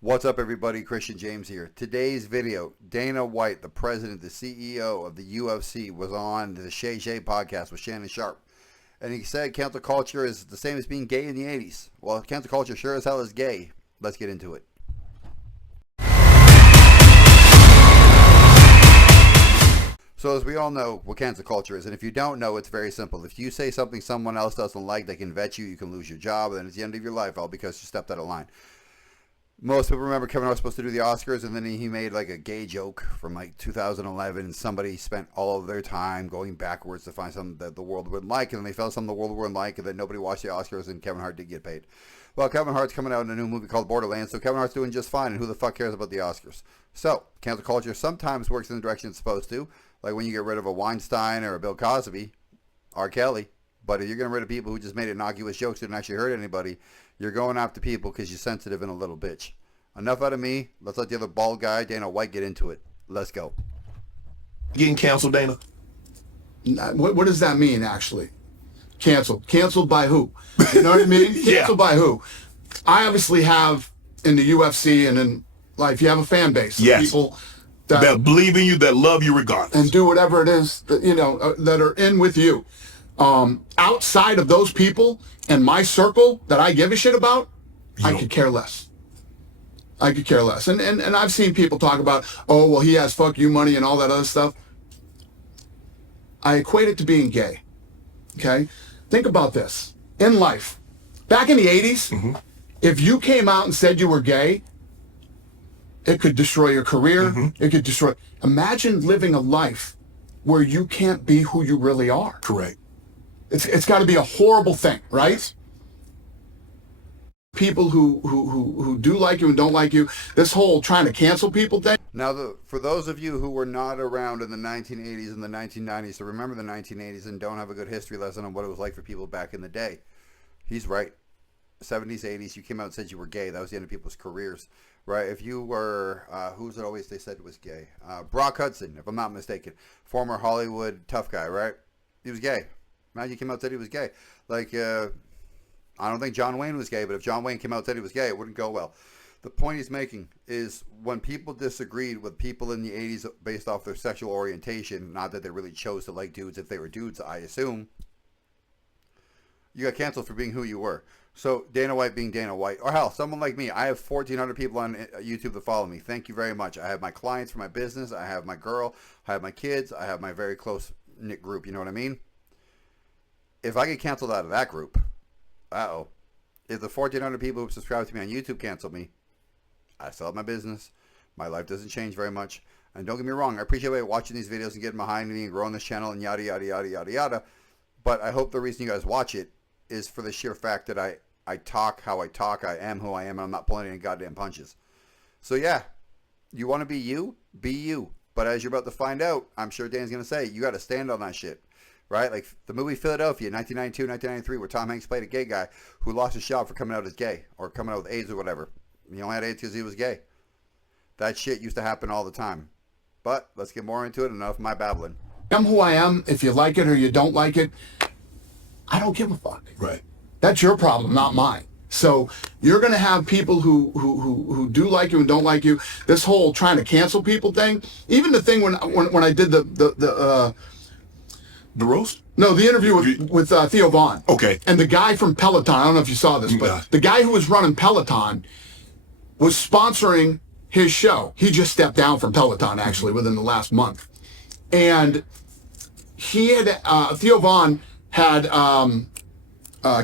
What's up, everybody? Christian James here. Today's video, Dana White, the president, the CEO of the UFC, was on the Shay Shay podcast with Shannon Sharp. And he said cancel culture is the same as being gay in the 80s. Well, cancel culture sure as hell is gay. Let's get into it. So as we all know what cancel culture is, and if you don't know, it's very simple. If you say something someone else doesn't like, they can vet you, you can lose your job, and then it's the end of your life, all because you stepped out of line. Most people remember Kevin Hart was supposed to do the Oscars, and then he made like a gay joke from like 2011, and somebody spent all of their time going backwards to find something that the world wouldn't like, and then they found something the world wouldn't like, and then nobody watched the Oscars, and Kevin Hart did get paid. Well, Kevin Hart's coming out in a new movie called Borderlands, so Kevin Hart's doing just fine, and who the fuck cares about the Oscars? So, cancel culture sometimes works in the direction it's supposed to, like when you get rid of a Weinstein or a Bill Cosby, R. Kelly. But if you're getting rid of people who just made innocuous jokes that didn't actually hurt anybody, you're going after people because you're sensitive and a little bitch. Enough out of me. Let's let the other bald guy, Dana White, get into it. Let's go. Getting canceled, Dana? What does that mean, actually? Canceled. Canceled by who? You know what I mean? Yeah. Canceled by who? I obviously have, in the UFC and in life, you have a fan base. Yes. People That believe in you, that love you regardless. and do whatever it is that, that are in with you. Outside of those people and my circle that I give a shit about, I could care less. I could care less. And I've seen people talk about, oh, well, he has fuck you money and all that other stuff. I equate it to being gay. Okay? Think about this. In life, back in the 80s, if you came out and said you were gay, it could destroy your career. It could destroy. Imagine living a life where you can't be who you really are. Correct. It's got to be a horrible thing, right? People who do like you and don't like you, this whole trying to cancel people thing. Now, for those of you who were not around in the 1980s and the 1990s, so remember the 1980s and don't have a good history lesson on what it was like for people back in the day, he's right. 70s, 80s, you came out and said you were gay. That was the end of people's careers, right? If you were, who's it always they said was gay? Brock Hudson, if I'm not mistaken. Former Hollywood tough guy, right? He was gay. Imagine you came out and said he was gay. Like, I don't think John Wayne was gay, but if John Wayne came out and said he was gay, it wouldn't go well. The point he's making is when people disagreed with people in the 80s based off their sexual orientation, not that they really chose to like dudes if they were dudes, I assume, you got canceled for being who you were. So Dana White being Dana White, or hell, someone like me, I have 1,400 people on YouTube that follow me. Thank you very much. I have my clients for my business. I have my girl. I have my kids. I have my very close-knit group. You know what I mean? If I get canceled out of that group, uh-oh. If the 1,400 people who subscribe to me on YouTube cancel me, I still have my business. My life doesn't change very much. And don't get me wrong, I appreciate watching these videos and getting behind me and growing this channel and yada, yada, yada, yada, yada. But I hope the reason you guys watch it is for the sheer fact that I talk how I talk, I am who I am, and I'm not pulling any goddamn punches. So yeah, you want to be you? Be you. But as you're about to find out, I'm sure Dan's going to say, you got to stand on that shit. Right? Like the movie Philadelphia, 1992, 1993, where Tom Hanks played a gay guy who lost his job for coming out as gay or coming out with AIDS or whatever. He only had AIDS because he was gay. That shit used to happen all the time. But let's get more into it. Enough of my babbling. I'm who I am. If you like it or you don't like it, I don't give a fuck. Right. That's your problem, not mine. So you're going to have people who do like you and don't like you. This whole trying to cancel people thing, even the thing when I did the roast? No, the interview with Theo Vaughn. Okay. And the guy from Peloton, I don't know if you saw this, but the guy who was running Peloton was sponsoring his show. He just stepped down from Peloton, actually, within the last month. And he had, Theo Vaughn had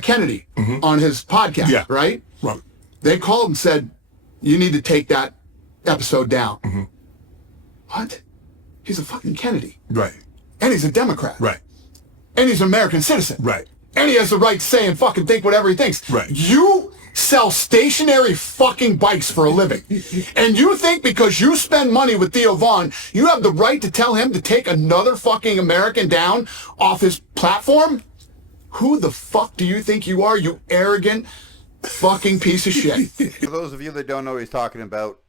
Kennedy on his podcast, right? Right. They called and said, you need to take that episode down. What? He's a fucking Kennedy. Right. And he's a Democrat. Right. And he's an American citizen. Right. And he has the right to say and fucking think whatever he thinks. Right. You sell stationary fucking bikes for a living. And you think because you spend money with Theo Vaughn, you have the right to tell him to take another fucking American down off his platform? Who the fuck do you think you are, you arrogant fucking piece of shit? For those of you that don't know what he's talking about,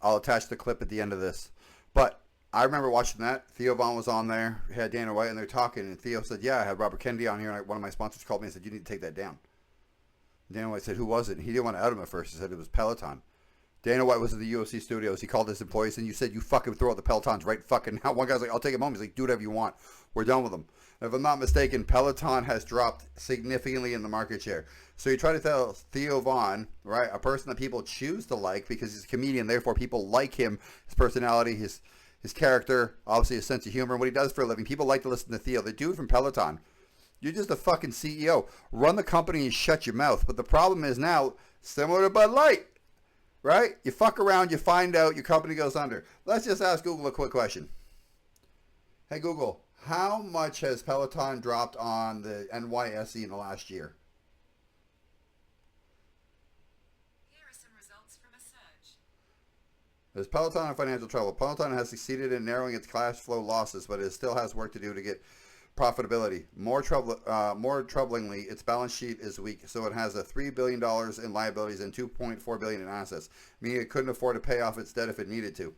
I'll attach the clip at the end of this. But I remember watching that. Theo Vaughn was on there. He had Dana White, and they're talking. And Theo said, yeah, I had Robert Kennedy on here. And one of my sponsors called me and said, you need to take that down. And Dana White said, who was it? And he didn't want to out him at first. He said it was Peloton. Dana White was in the UFC studios. He called his employees and you said, you fucking throw out the Pelotons right fucking now. One guy's like, I'll take him home. He's like, do whatever you want. We're done with them. If I'm not mistaken, Peloton has dropped significantly in the market share. So you try to tell Theo Vaughn, right, a person that people choose to like because he's a comedian, therefore people like him, his personality, his character, obviously his sense of humor, and what he does for a living. People like to listen to Theo. The dude from Peloton. You're just a fucking CEO. Run the company and shut your mouth. But the problem is now, similar to Bud Light, right? You fuck around, you find out, your company goes under. Let's just ask Google a quick question. Hey, Google, how much has Peloton dropped on the NYSE in the last year? Here are some results from a search. Is Peloton in financial trouble? Peloton has succeeded in narrowing its cash flow losses, but it still has work to do to get profitability. More troublingly, its balance sheet is weak, so it has $3 billion in liabilities and $2.4 billion in assets, meaning it couldn't afford to pay off its debt if it needed to.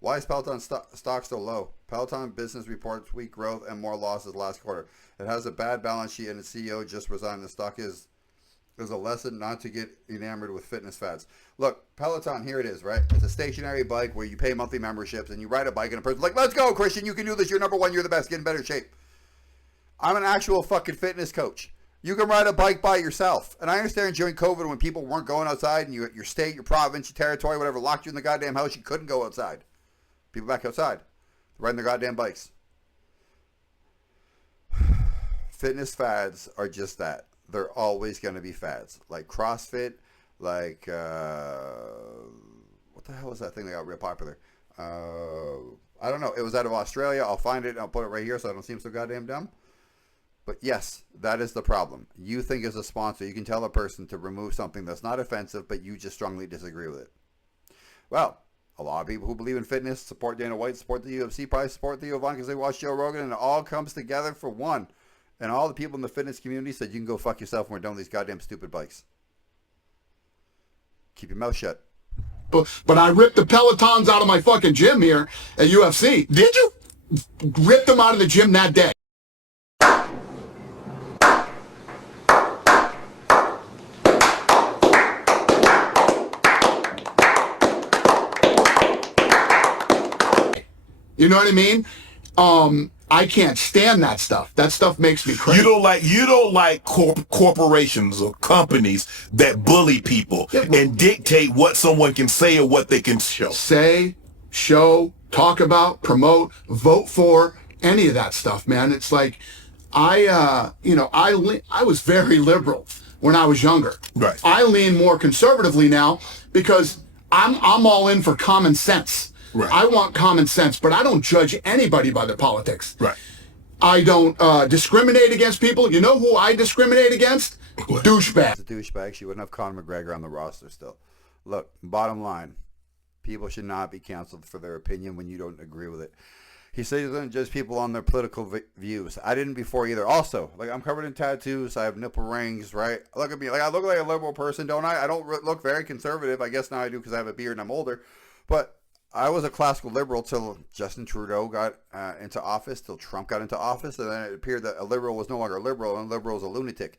Why is Peloton stock so low? Peloton business reports weak growth and more losses last quarter. It has a bad balance sheet and its CEO just resigned. The stock is a lesson not to get enamored with fitness fads. Look, Peloton, here it is, right? It's a stationary bike where you pay monthly memberships and you ride a bike and a person's like, let's go, Christian, you can do this. You're number one. You're the best. Get in better shape. I'm an actual fucking fitness coach. You can ride a bike by yourself. And I understand during COVID when people weren't going outside and your state, your province, your territory, whatever, locked you in the goddamn house, you couldn't go outside. People back outside, riding their goddamn bikes. Fitness fads are just that. They're always going to be fads. Like CrossFit, like, what the hell was that thing that got real popular? I don't know. It was out of Australia. I'll find it and I'll put it right here so I don't seem so goddamn dumb. But yes, that is the problem. You think as a sponsor, you can tell a person to remove something that's not offensive, but you just strongly disagree with it. Well, a lot of people who believe in fitness support Dana White, support the UFC, probably support Theo Vaughn because they watch Joe Rogan, and it all comes together for one. And all the people in the fitness community said, you can go fuck yourself when we're done with these goddamn stupid bikes. Keep your mouth shut. But I ripped the Pelotons out of my fucking gym here at UFC. Did you? Ripped them out of the gym that day. You know what I mean? I can't stand that stuff. That stuff makes me crazy. You don't like corporations or companies that bully people and dictate what someone can say or what they can show. Say, show, talk about, promote, vote for, any of that stuff, man. It's like I was very liberal when I was younger. Right. I lean more conservatively now because I'm all in for common sense. Right. I want common sense, but I don't judge anybody by their politics. Right. I don't discriminate against people. You know who I discriminate against? What? Douchebags. The douchebags, you wouldn't have Conor McGregor on the roster still. Look, bottom line, people should not be canceled for their opinion when you don't agree with it. He said he doesn't judge people on their political views. I didn't before either. Also, like, I'm covered in tattoos. I have nipple rings, right? Look at me. Like, I look like a liberal person, don't I? I don't look very conservative. I guess now I do because I have a beard and I'm older. But I was a classical liberal till Justin Trudeau got into office, till Trump got into office, and then it appeared that a liberal was no longer a liberal, and a liberal was a lunatic.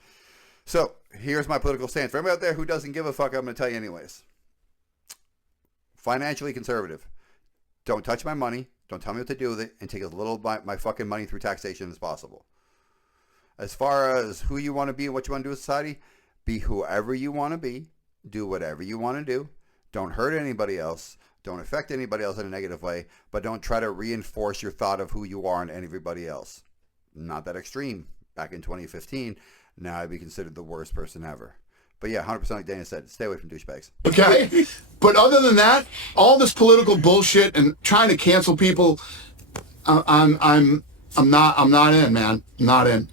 So, here's my political stance. For everybody out there who doesn't give a fuck, I'm going to tell you anyways. Financially conservative. Don't touch my money. Don't tell me what to do with it, and take as little of my fucking money through taxation as possible. As far as who you want to be and what you want to do in society, be whoever you want to be. Do whatever you want to do. Don't hurt anybody else. Don't affect anybody else in a negative way, but don't try to reinforce your thought of who you are and everybody else. Not that extreme. Back in 2015, now I'd be considered the worst person ever. But yeah, 100% like Dana said, stay away from douchebags. Okay? But other than that, all this political bullshit and trying to cancel people, I'm not in, man. Not in.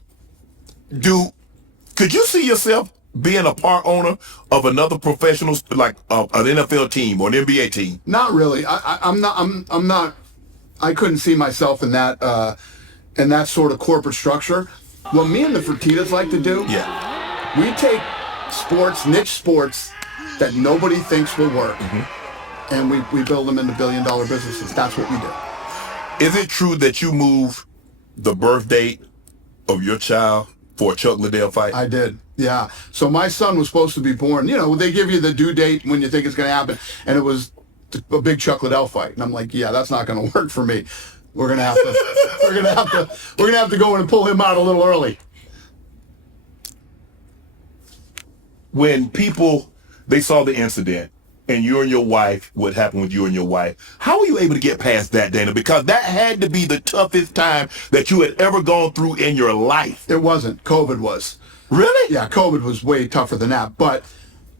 Could you see yourself being a part owner of another professional, like an NFL team or an NBA team? Not really. I'm not. I couldn't see myself in that sort of corporate structure. What me and the Fertittas like to do, we take sports, niche sports that nobody thinks will work, and we build them into billion-dollar businesses. That's what we do. Is it true that you move the birth date of your child for a Chuck Liddell fight? I did, yeah. So my son was supposed to be born. You know, they give you the due date when you think it's going to happen, and it was a big Chuck Liddell fight. And I'm like, yeah, that's not going to work for me. We're gonna have to, we're gonna have to go in and pull him out a little early. When people, they saw the incident, and you and your wife, what happened with you and your wife, how were you able to get past that, Dana? Because that had to be the toughest time that you had ever gone through in your life. It wasn't. COVID was. Really? Yeah, COVID was way tougher than that. But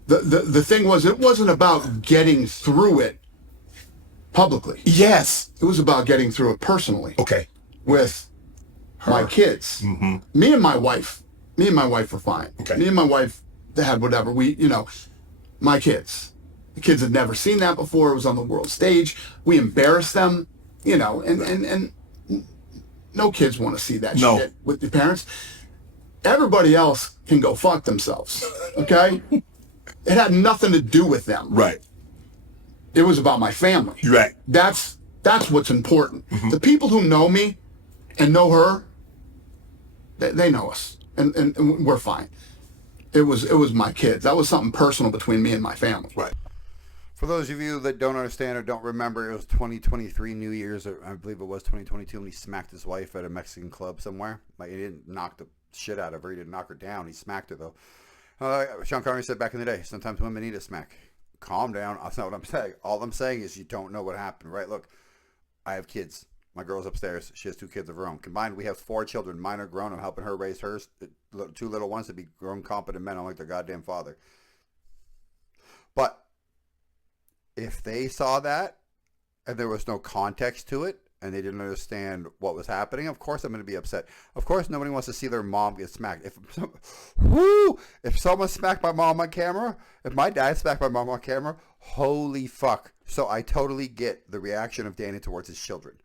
the thing was, it wasn't about getting through it publicly. Yes. It was about getting through it personally. Okay. With my kids. Mm-hmm. Me and my wife were fine. Okay. Me and my wife, they had whatever. My kids. The kids had never seen that before. It was on the world stage. We embarrassed them, and no kids want to see that shit with their parents. Everybody else can go fuck themselves, okay? It had nothing to do with them. Right. It was about my family. Right. That's what's important. Mm-hmm. The people who know me and know her, they know us, and we're fine. It was my kids. That was something personal between me and my family. Right. For those of you that don't understand or don't remember, it was 2023 New Year's, or I believe it was 2022, when he smacked his wife at a Mexican club somewhere. Like, he didn't knock the shit out of her. He didn't knock her down. He smacked her, though. Sean Connery said back in the day, sometimes women need a smack. Calm down. That's not what I'm saying. All I'm saying is you don't know what happened, right? Look, I have kids. My girl's upstairs. She has 2 kids of her own. Combined, we have 4 children. Mine are grown. I'm helping her raise hers. 2 little ones to be grown, competent men, unlike their goddamn father. But if they saw that and there was no context to it and they didn't understand what was happening, of course I'm going to be upset. Of course nobody wants to see their mom get smacked. If someone smacked my mom on camera, if my dad smacked my mom on camera, holy fuck. So I totally get the reaction of Danny towards his children.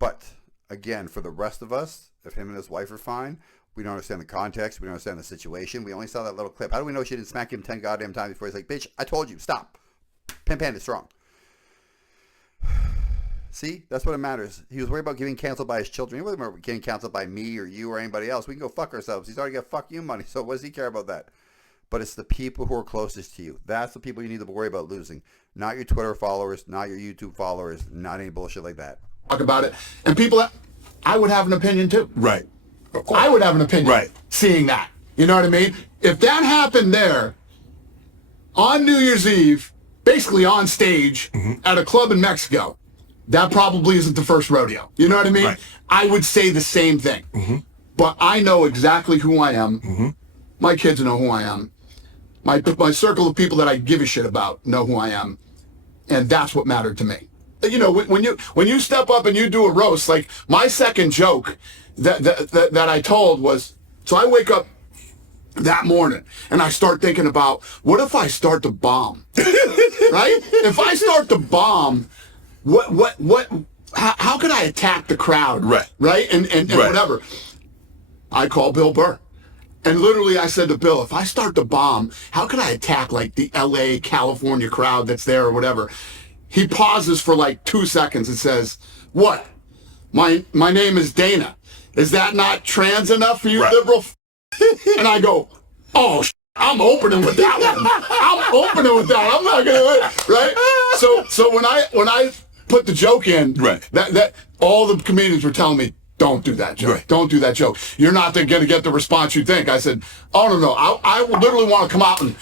But again, for the rest of us, if him and his wife are fine, we don't understand the context. We don't understand the situation. We only saw that little clip. How do we know she didn't smack him 10 goddamn times before he's like, bitch, I told you, stop. Pin Pan is strong. See, that's what it matters. He was worried about getting canceled by his children. He wasn't worried about getting canceled by me or you or anybody else. We can go fuck ourselves. He's already got fuck you money. So what does he care about that? But it's the people who are closest to you. That's the people you need to worry about losing. Not your Twitter followers, not your YouTube followers, not any bullshit like that. Talk about it. And people, I would have an opinion too. Right. I would have an opinion. Right. Seeing that. You know what I mean? If that happened there on New Year's Eve, basically on stage at a club in Mexico, that probably isn't the first rodeo. You know what I mean? Right. I would say the same thing. But I know exactly who I am. My kids know who I am. My circle of people that I give a shit about know who I am. And that's what mattered to me. You know, when you step up and you do a roast, like my second joke that I told was, so I wake up that morning and I start thinking about, what if I start to bomb? Right? If I start to bomb, how could I attack the crowd? Right. Right? And Right. whatever. I call Bill Burr. And literally I said to Bill, if I start to bomb, how can I attack like the LA, California crowd that's there or whatever? He pauses for like 2 seconds and says, what? My name is Dana. Is that not trans enough for you, Right. liberal? And I go, oh, I'm opening with that one. I'm opening with that. I'm not gonna, right? So when I put the joke in, Right. that all the comedians were telling me, don't do that joke. Right. Don't do that joke. You're not going to get the response you think. I said, oh no, I literally want to come out and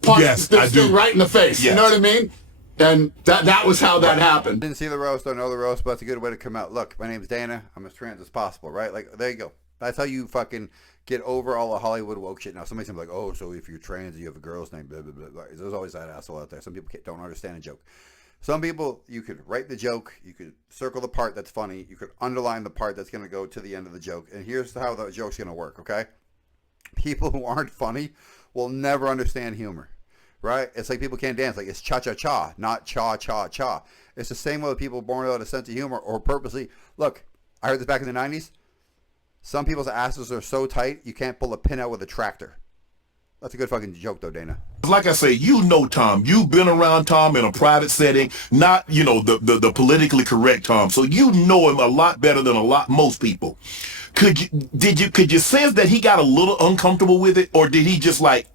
punch Yes, I this do. thing right in the face. Yes. You know what I mean? And that was how that happened. Didn't see the roast, don't know the roast, but it's a good way to come out. Look, my name's Dana. I'm as trans as possible, right? Like, there you go. That's how you fucking get over all the Hollywood woke shit. Now, somebody's like, oh, so if you're trans, you have a girl's name, blah, blah, blah. There's always that asshole out there. Some people don't understand a joke. Some people, you could write the joke, you could circle the part that's funny, you could underline the part that's going to go to the end of the joke, and here's how the joke's going to work, okay? People who aren't funny will never understand humor, right? It's like people can't dance. Like, it's cha-cha-cha, not cha-cha-cha. It's the same way with people born without a sense of humor or purposely. Look, I heard this back in the 90s. Some people's asses are so tight, you can't pull a pin out with a tractor. That's a good fucking joke, though, Dana. Like I say, you know Tom. You've been around Tom in a private setting, not, the politically correct Tom. So you know him a lot better than most people. Could you sense that he got a little uncomfortable with it, or did he just like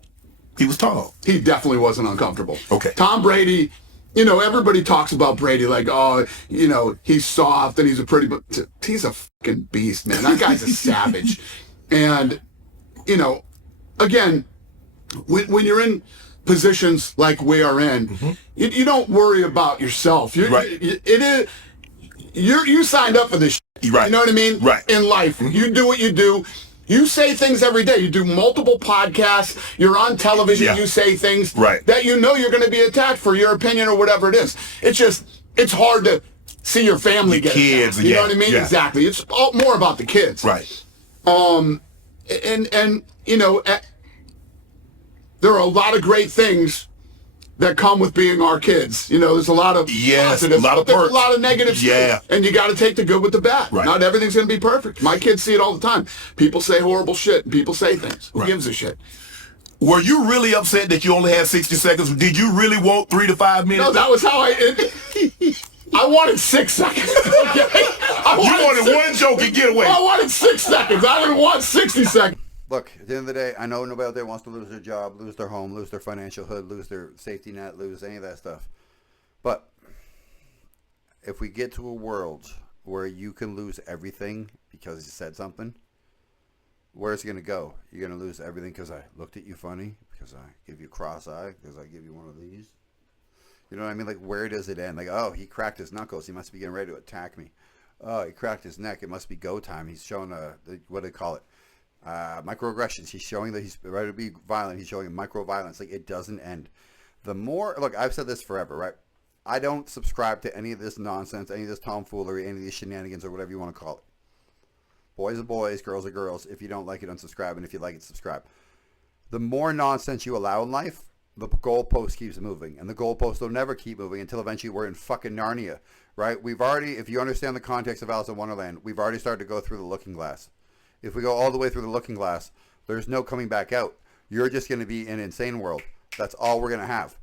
he was tall? He definitely wasn't uncomfortable. Okay. Tom Brady, everybody talks about Brady like, oh, he's soft and he's but he's a fucking beast, man. That guy's a savage. And, again, when you're in positions like we are in, you don't worry about yourself. You signed up for this shit. Right. You know what I mean? Right. In life, you do what you do. You say things every day. You do multiple podcasts. You're on television. Yeah. You say things Right. that you're going to be attacked for your opinion or whatever it is. It's hard to see your family get kids, attacked. You know yeah, what I mean? yeah. Exactly. It's all more about the kids. Right. There are a lot of great things that come with being our kids. There's a lot of positives, a lot of but there's perks. a lot of negatives Yeah. too. And you got to take the good with the bad. Right. Not everything's going to be perfect. My kids see it all the time. People say horrible shit. And people say things. Who Right. gives a shit? Were you really upset that you only had 60 seconds? Did you really want 3 to 5 minutes? No, that was how I wanted 6 seconds. Okay? You wanted one joke and get away. I wanted 6 seconds. I didn't want 60 seconds. Look, at the end of the day, I know nobody out there wants to lose their job, lose their home, lose their financial hood, lose their safety net, lose any of that stuff. But if we get to a world where you can lose everything because you said something, where's it going to go? You're going to lose everything because I looked at you funny, because I give you a cross eye, because I give you one of these. You know what I mean? Like, where does it end? Like, oh, he cracked his knuckles. He must be getting ready to attack me. Oh, he cracked his neck. It must be go time. He's showing what do they call it? Microaggressions. He's showing that he's ready to be violent. He's showing micro-violence. Like, it doesn't end. Look, I've said this forever, right? I don't subscribe to any of this nonsense, any of this tomfoolery, any of these shenanigans, or whatever you want to call it. Boys are boys, girls are girls. If you don't like it, unsubscribe, and if you like it, subscribe. The more nonsense you allow in life, the goalpost keeps moving, and the goalpost will never keep moving until eventually we're in fucking Narnia, right? We've already, if you understand the context of Alice in Wonderland, we've already started to go through the looking glass. If we go all the way through the looking glass, there's no coming back out. You're just going to be in an insane world. That's all we're going to have.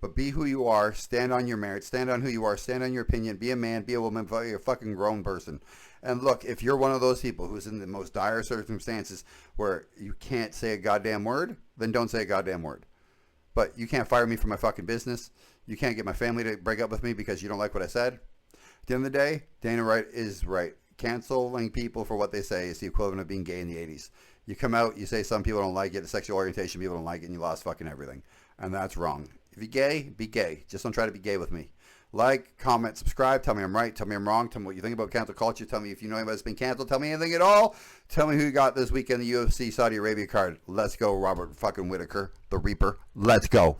But be who you are. Stand on your merit. Stand on who you are. Stand on your opinion. Be a man. Be a woman. Be a fucking grown person. And look, if you're one of those people who's in the most dire circumstances where you can't say a goddamn word, then don't say a goddamn word. But you can't fire me from my fucking business. You can't get my family to break up with me because you don't like what I said. At the end of the day, Dana Wright is right. Canceling people for what they say is the equivalent of being gay in the 80s. You come out, you say some people don't like it, the sexual orientation people don't like it, and you lost fucking everything. And that's wrong. If you're gay, be gay. Just don't try to be gay with me. Like, comment, subscribe. Tell me I'm right. Tell me I'm wrong. Tell me what you think about cancel culture. Tell me if you know anybody that's been canceled. Tell me anything at all. Tell me who you got this weekend, the UFC Saudi Arabia card. Let's go, Robert fucking Whitaker, the Reaper. Let's go.